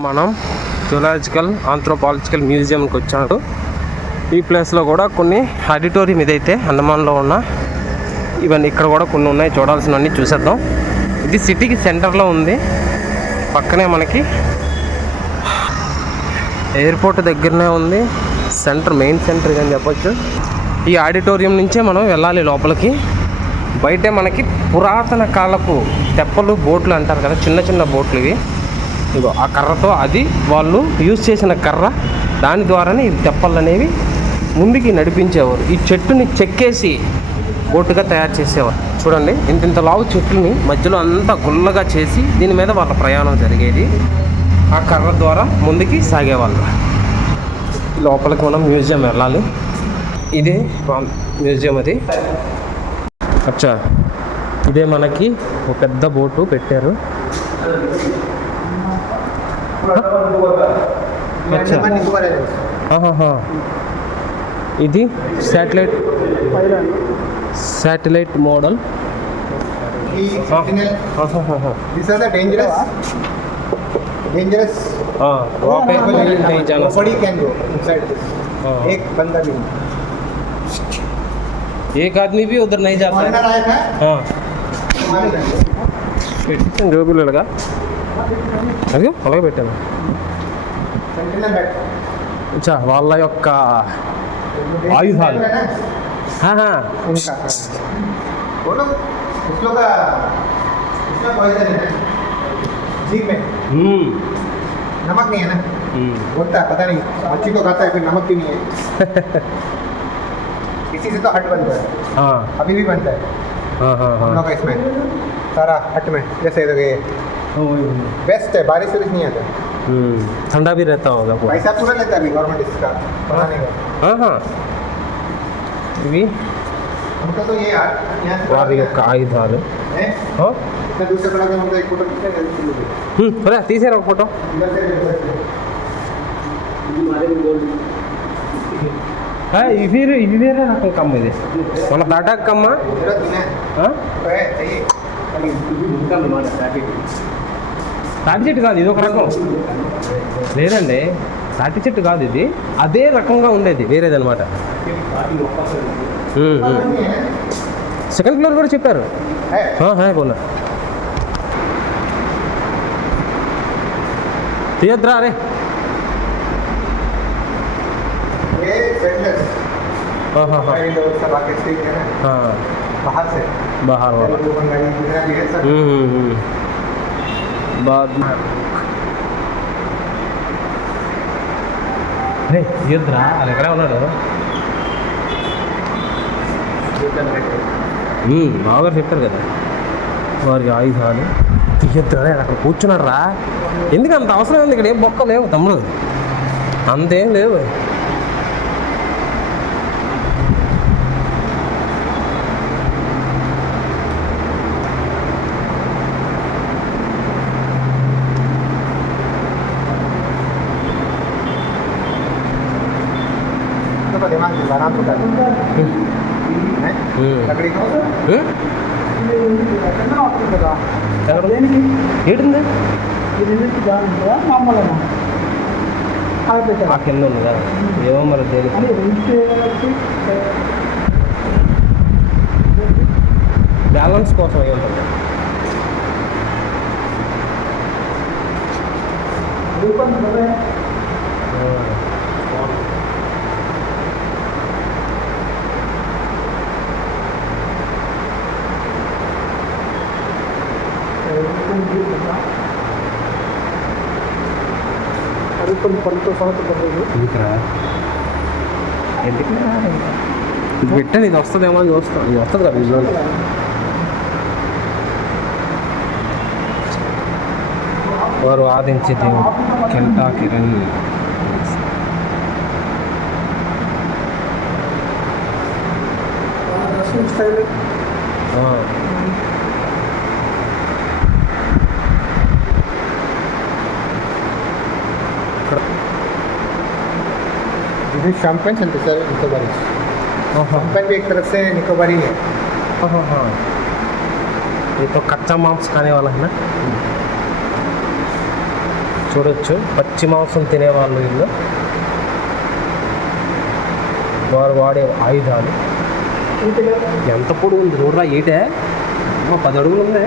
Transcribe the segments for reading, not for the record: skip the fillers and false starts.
మనం zoological anthropological మ్యూజియంకి వచ్చాడు. ఈ ప్లేస్లో కూడా కొన్ని ఆడిటోరియం ఇదైతే అండమాన్లో ఉన్న ఇవన్నీ ఇక్కడ కూడా కొన్ని ఉన్నాయి, చూడాల్సినవన్నీ చూసేద్దాం. ఇది సిటీకి సెంటర్లో ఉంది, పక్కనే మనకి ఎయిర్పోర్ట్ దగ్గరనే ఉంది. మెయిన్ సెంటర్ అని చెప్పొచ్చు. ఈ ఆడిటోరియం నుంచే మనం వెళ్ళాలి లోపలికి. బయటే మనకి పురాతన కాలపు తెప్పలు బోట్లు అంటారు కదా, చిన్న చిన్న బోట్లు ఇవి. ఇగో ఆ కర్రతో, అది వాళ్ళు యూజ్ చేసిన కర్ర, దాని ద్వారానే ఈ తెప్పలు అనేవి ముందుకి నడిపించేవారు. ఈ చెట్టుని చెక్కేసి బోటుగా తయారు చేసేవారు. చూడండి, ఇంత లావు చెట్టుని మధ్యలో అంతా గుల్లగా చేసి దీని మీద వాళ్ళ ప్రయాణం జరిగేది. ఆ కర్ర ద్వారా ముందుకి సాగేవాళ్ళు. లోపలికి మనం మ్యూజియం వెళ్ళాలి. ఇదే మ్యూజియం. అది అచ్చా, ఇదే మనకి ఒక పెద్ద బోటు పెట్టారు. ఇది శాటిలైట్ మోడల్. एक आदमी भी उधर नहीं जाता है. हाँ, जो भी लड़का అది అలాగే పెట్టాను. అచ్చా, వాళ్ళ యొక్క ఆయుధాలు. नमक नहीं है ना, बोलता है पता नहीं, मच्छी को खाता है फिर नमक क्यों नहीं है. इसी से तो हट बनता है. हाँ, अभी भी बनता है. हाँ हाँ हाँ, हम लोग का इसमें सारा हट में जैसे बेस्ट है. बारिश से नहीं आता. ठंडा भी रहता होगा. पैसा पूरा लेता है अभी गवर्नमेंट इसका बनाने का. हाँ हाँ, ఇవి हमका तो ये వారి యొక్క ఆయుధాలు. इतना दूर से खड़ा कर हमको एक फोटो खींचना है. తీసారా ఒక ఫోటో? ఇది వేరే రకం కమ్మ. ఇది మన దాటా కమ్మ. తాటి చెట్టు కాదు, ఇది ఒక రకం. లేదండి, తాటి చెట్టు కాదు ఇది, అదే రకంగా ఉండేది వేరేదనమాట. సెకండ్ ఫ్లోర్ కూడా చెప్పారు. బోలా తీయద్రా రే. बाहर बाद में తీయద్రా, అది ఎక్కడే ఉన్నాడు. బావగారు చెప్తారు కదా వారికి ఆయుధాలు. తీయద్రా, అక్కడ కూర్చున్నాడు రా. ఎందుకు అంత అవసరం ఉంది? ఇక్కడ ఏం బొక్క లేవు తమ్ముడు, అంతేం లేవు. ఏంటింది ఆ కింద ఉంది కదా, ఏమో మరి బ్యాలెన్స్ కోసం అయి ఉంటుంది. ఇది పెట్టండి, ఇది వస్తుందేమో అని చూస్తాను. ఇది వస్తుంది కదా విజువల్. వారు ఆదించే దేవుడు కెంటా కిరణ్. शैम्पेन चलते सर निकोबारी. शैम्पेन भी एक तरफ से निकोबारी है. ये तो कच्चा मांस खाने वाला है ना. చూడొచ్చు, పచ్చి మాంసం తినేవాళ్ళు వీళ్ళు. వారు వాడే ఆయుధాలు. ఎంత పొడుగు ఉంది చూడరా, ఈటే 10 అడుగులు ఉంది.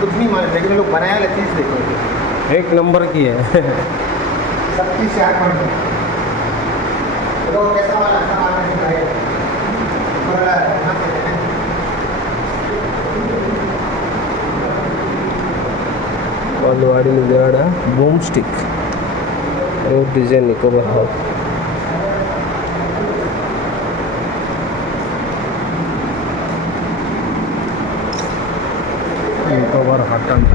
कुछ नहीं मान लेकिन लोग बनाया वाला चीज़ देखो, एक नंबर की है. सब चीज़ से आग बढ़ गई. तो कैसा वाला सामान है बड़ा వాళ్ళు వాడినది ఆడ boom stick design Nicobar hut. Nicobar hut అంట.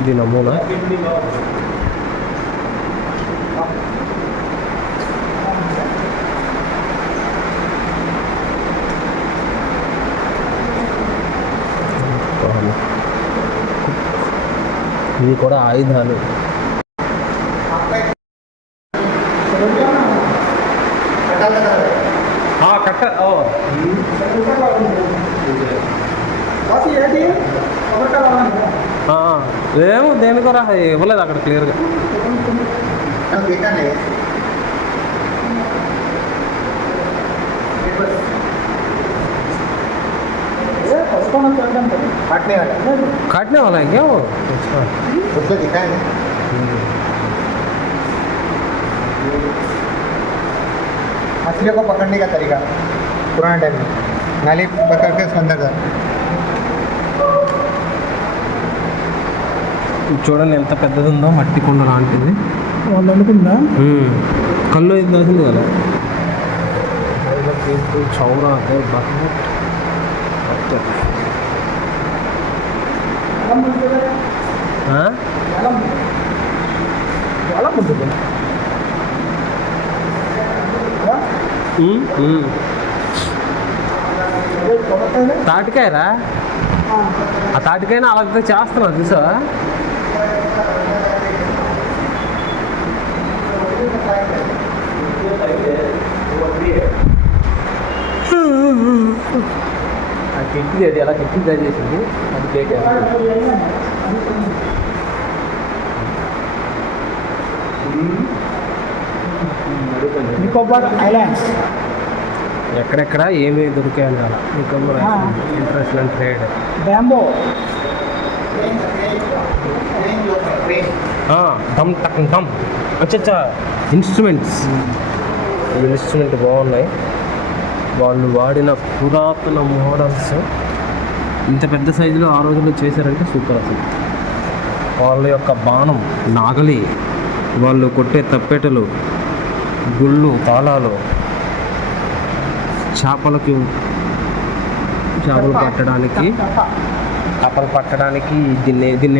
ఇది నమూనా. ఇవి కూడా ఆయుధాలు. కట్ట ఏమో దేనికోరా ఇవ్వలేదు అక్కడ క్లియర్గా. काटने वाला है क्या वो? अच्छा, उसको दिखाया है. मछलियों को पकड़ने का तरीका पुराने टाइम में नाली पकड़ के उसके अंदर था. చూడండి ఎంత పెద్దది ఉందో, మట్టి కొండ లాంటిది. వాళ్ళు అనుకుందా కళ్ళు ఇది దాచింది కదా. చౌరా అదే తాటికాయరా, ఆ తాటికాయని అలాగే చేస్తున్నా చూసా. ఆ కెక్కిది అది అలా కెక్కి తయారు చేసింది, అది కేక్. నికోబార్ ఐలాండ్స్ ఎక్కడెక్కడ ఏమేమి దొరికాయని అలా నికోబార్ ఇంటర్నేషనల్ ట్రేడ్. బ్యాంబో దమ్ టక్ దమ్. అచ్చా ఇన్స్ట్రుమెంట్స్ బాగున్నాయి. వాళ్ళు వాడిన పురాతన మోడల్స్ ఇంత పెద్ద సైజులో ఆ రోజుల్లో చేశారంటే సూపర్ అసలు. వాళ్ళ యొక్క బాణం, నాగలి, వాళ్ళు కొట్టే తప్పెటలు, గుళ్ళు, తాళాలు, చేపలు పట్టడానికి దీన్ని దీన్ని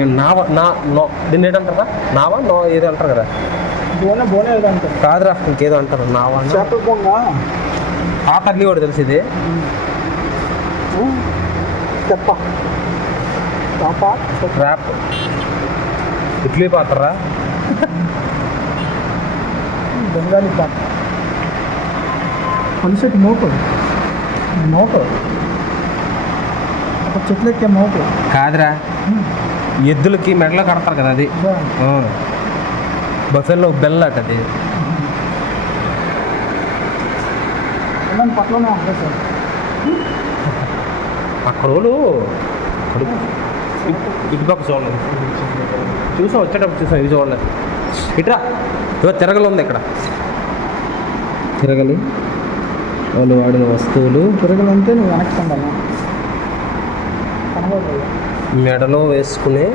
ఏంటంటారా, నావా నో ఏదో అంటారు కదా. బోనే ఏదో అంటారు కాదురా, ఇంకేదో అంటారు. నావా చేపల పొంగ ఆ కర్రీ కూడా తెలిసి ఇది ట్రాప్. ఇడ్లీ పాత్రరా, బెంగాలీ పాత్ర, పలిసెట్ మోకు ఒక చెట్లు ఎక్కే మోకు కాదురా, ఎద్దులకి మెడలో కడతారు కదా అది. బఫెల్లో బెల్ అట అది. పక్కనే ఉంటుంది సార్. అక్కడ వాళ్ళు ఇటుపక్క చూడండి, చూసాం వచ్చేటప్పుడు చూసాం. ఇది చూడండి, ఇట్రా ఇవో తిరగలు ఉంది ఇక్కడ. తిరగలి వాళ్ళు వాడిన వస్తువులు. తిరగలు అంతే నువ్వు వెనక్కి ఉండాలి. మెడలో వేసుకునే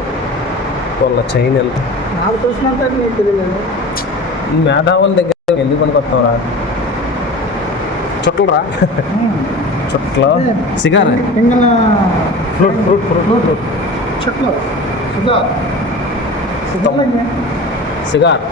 వాళ్ళ చైన్ ఎంత. నాకు చూసినంత నీకు తెలియలేదు. మేధావుల దగ్గర ఎందుకు పనికొస్తావురా? చుట్టలు రా, చుట్టలు సిగార్, చెట్లు సిగార్